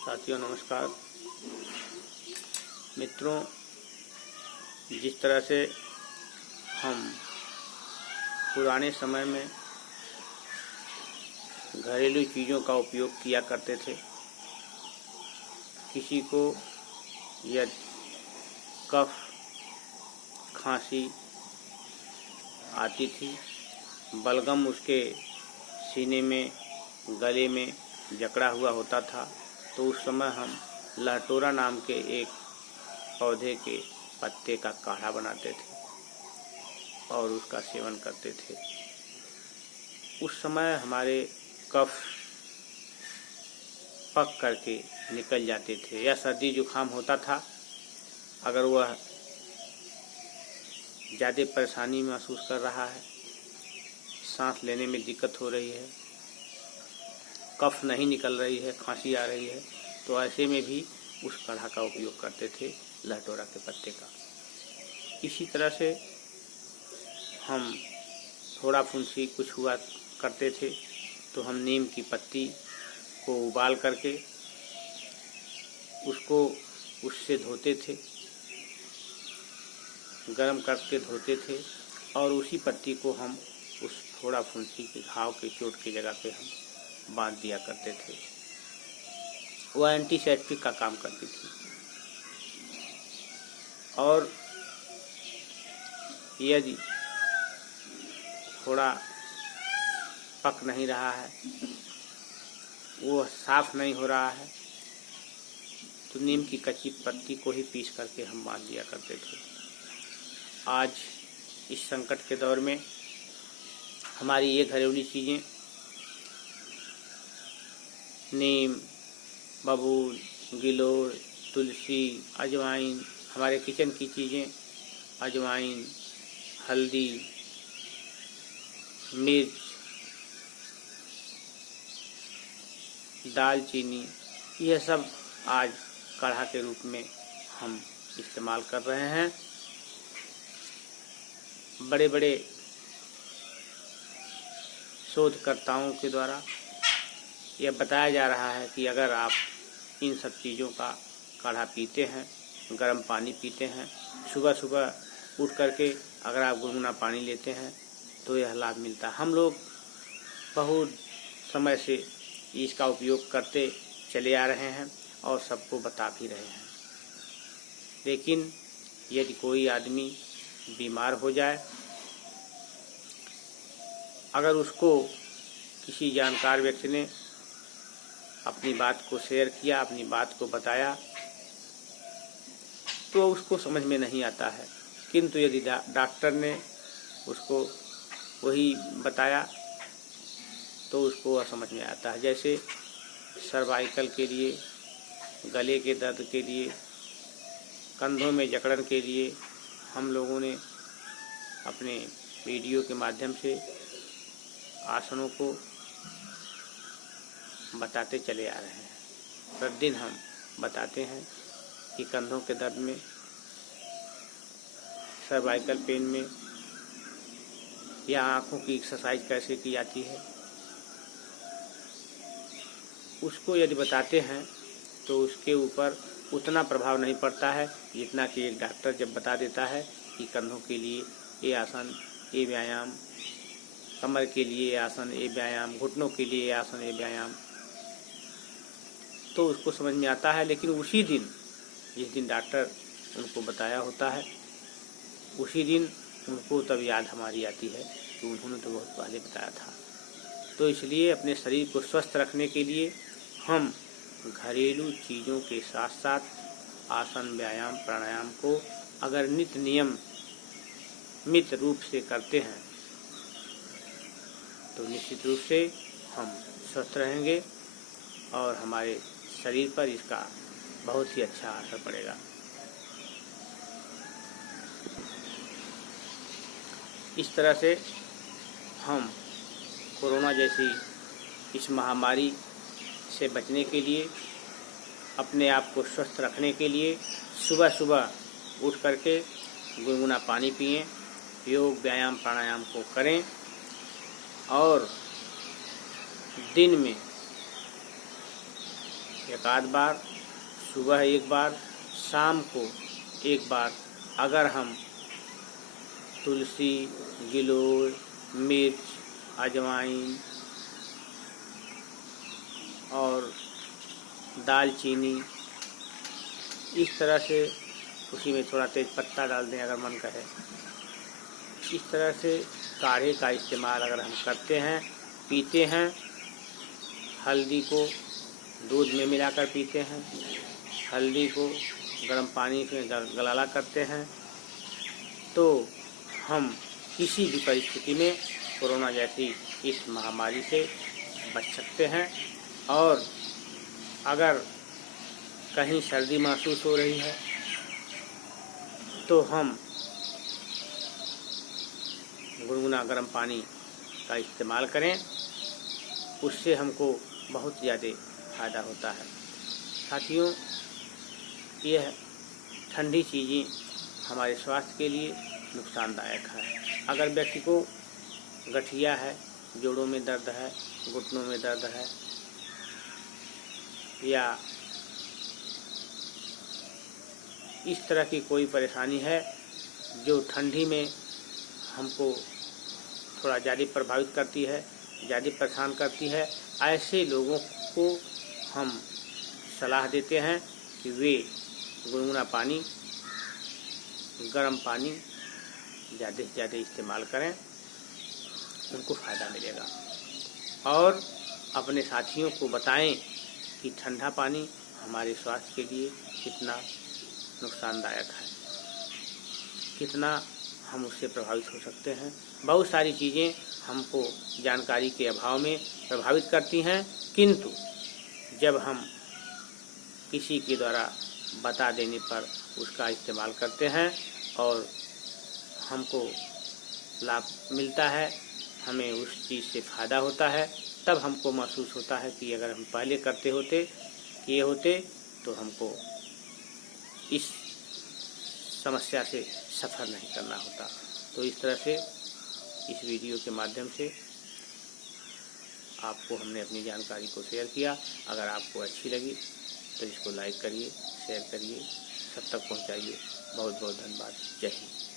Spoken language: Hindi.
साथियों नमस्कार। मित्रों, जिस तरह से हम पुराने समय में घरेलू चीज़ों का उपयोग किया करते थे, किसी को यदि कफ खांसी आती थी, बलगम उसके सीने में गले में जकड़ा हुआ होता था, तो उस समय हम लहटोरा नाम के एक पौधे के पत्ते का काढ़ा बनाते थे और उसका सेवन करते थे। उस समय हमारे कफ पक करके निकल जाते थे, या सर्दी जुकाम होता था, अगर वह ज़्यादा परेशानी महसूस कर रहा है, सांस लेने में दिक्कत हो रही है, कफ नहीं निकल रही है, खांसी आ रही है, तो ऐसे में भी उस काढ़ा का उपयोग करते थे, लहटोरा के पत्ते का। इसी तरह से हम थोड़ा फुंसी कुछ हुआ करते थे तो हम नीम की पत्ती को उबाल करके उसको उससे धोते थे, गर्म करके धोते थे, और उसी पत्ती को हम उस थोड़ा फुंसी के घाव के चोट की जगह पे हम बांध दिया करते थे। वह एंटीसेप्टिक का काम करती थी। और यदि थोड़ा पक नहीं रहा है, वो साफ नहीं हो रहा है, तो नीम की कच्ची पत्ती को ही पीस करके हम बांध दिया करते थे। आज इस संकट के दौर में हमारी ये घरेलू चीज़ें, नीम, बबूल, गिलोय, तुलसी, अजवाइन, हमारे किचन की चीज़ें, अजवाइन, हल्दी, मिर्च, दालचीनी, यह सब आज काढ़ा के रूप में हम इस्तेमाल कर रहे हैं। बड़े बड़े शोधकर्ताओं के द्वारा यह बताया जा रहा है कि अगर आप इन सब चीज़ों का काढ़ा पीते हैं, गर्म पानी पीते हैं, सुबह सुबह उठ करके अगर आप गुनगुना पानी लेते हैं, तो यह लाभ मिलता है। हम लोग बहुत समय से इसका उपयोग करते चले आ रहे हैं और सबको बता भी रहे हैं। लेकिन यदि कोई आदमी बीमार हो जाए, अगर उसको किसी जानकार व्यक्ति ने अपनी बात को शेयर किया, अपनी बात को बताया, तो उसको समझ में नहीं आता है, किंतु यदि डॉक्टर ने उसको वही बताया तो उसको वह समझ में आता है। जैसे सर्वाइकल के लिए, गले के दर्द के लिए, कंधों में जकड़न के लिए हम लोगों ने अपने वीडियो के माध्यम से आसनों को बताते चले आ रहे हैं। प्रतिदिन हम बताते हैं कि कंधों के दर्द में, सर्वाइकल पेन में, या आँखों की एक्सरसाइज कैसे की जाती है, उसको यदि बताते हैं तो उसके ऊपर उतना प्रभाव नहीं पड़ता है जितना कि एक डॉक्टर जब बता देता है कि कंधों के लिए ये आसन, ये व्यायाम, कमर के लिए ये आसन, ये व्यायाम, घुटनों के लिए ये आसन, ये व्यायाम, तो उसको समझ में आता है। लेकिन उसी दिन, जिस दिन डॉक्टर उनको बताया होता है, उसी दिन उनको तब याद हमारी आती है कि उन्होंने तो बहुत पहले बताया था। तो इसलिए अपने शरीर को स्वस्थ रखने के लिए हम घरेलू चीज़ों के साथ साथ आसन, व्यायाम, प्राणायाम को अगर नित्य नियमित रूप से करते हैं तो निश्चित रूप से हम स्वस्थ रहेंगे और हमारे शरीर पर इसका बहुत ही अच्छा असर पड़ेगा। इस तरह से हम कोरोना जैसी इस महामारी से बचने के लिए, अपने आप को स्वस्थ रखने के लिए सुबह सुबह उठ करके गुनगुना पानी पिएं, योग, व्यायाम, प्राणायाम को करें और दिन में एक आध बार, सुबह एक बार, शाम को एक बार अगर हम तुलसी, गिलोय, मिर्च, अजवाइन और दालचीनी इस तरह से, उसी में थोड़ा तेज पत्ता डाल दें अगर मन करे, इस तरह से काढ़े का इस्तेमाल अगर हम करते हैं, पीते हैं, हल्दी को दूध में मिलाकर पीते हैं, हल्दी को गर्म पानी से गलाला करते हैं, तो हम किसी भी परिस्थिति में कोरोना जैसी इस महामारी से बच सकते हैं। और अगर कहीं सर्दी महसूस हो रही है तो हम गुनगुना गर्म पानी का इस्तेमाल करें, उससे हमको बहुत ज़्यादा फ़ायदा होता है। साथियों, यह ठंडी चीज़ें हमारे स्वास्थ्य के लिए नुकसानदायक है। अगर व्यक्ति को गठिया है, जोड़ों में दर्द है, घुटनों में दर्द है, या इस तरह की कोई परेशानी है जो ठंडी में हमको थोड़ा ज़्यादा प्रभावित करती है, ज़्यादा परेशान करती है, ऐसे लोगों को हम सलाह देते हैं कि वे गुनगुना पानी, गर्म पानी ज़्यादा से ज़्यादा इस्तेमाल करें, उनको फ़ायदा मिलेगा। और अपने साथियों को बताएं कि ठंडा पानी हमारे स्वास्थ्य के लिए कितना नुकसानदायक है, कितना हम उससे प्रभावित हो सकते हैं। बहुत सारी चीज़ें हमको जानकारी के अभाव में प्रभावित करती हैं, किंतु जब हम किसी के द्वारा बता देने पर उसका इस्तेमाल करते हैं और हमको लाभ मिलता है, हमें उस चीज़ से फ़ायदा होता है, तब हमको महसूस होता है कि अगर हम पहले किए होते तो हमको इस समस्या से सफ़र नहीं करना होता। तो इस तरह से इस वीडियो के माध्यम से आपको हमने अपनी जानकारी को शेयर किया। अगर आपको अच्छी लगी तो इसको लाइक करिए, शेयर करिए, सब तक पहुंचाइए। बहुत बहुत धन्यवाद। जय हिंद।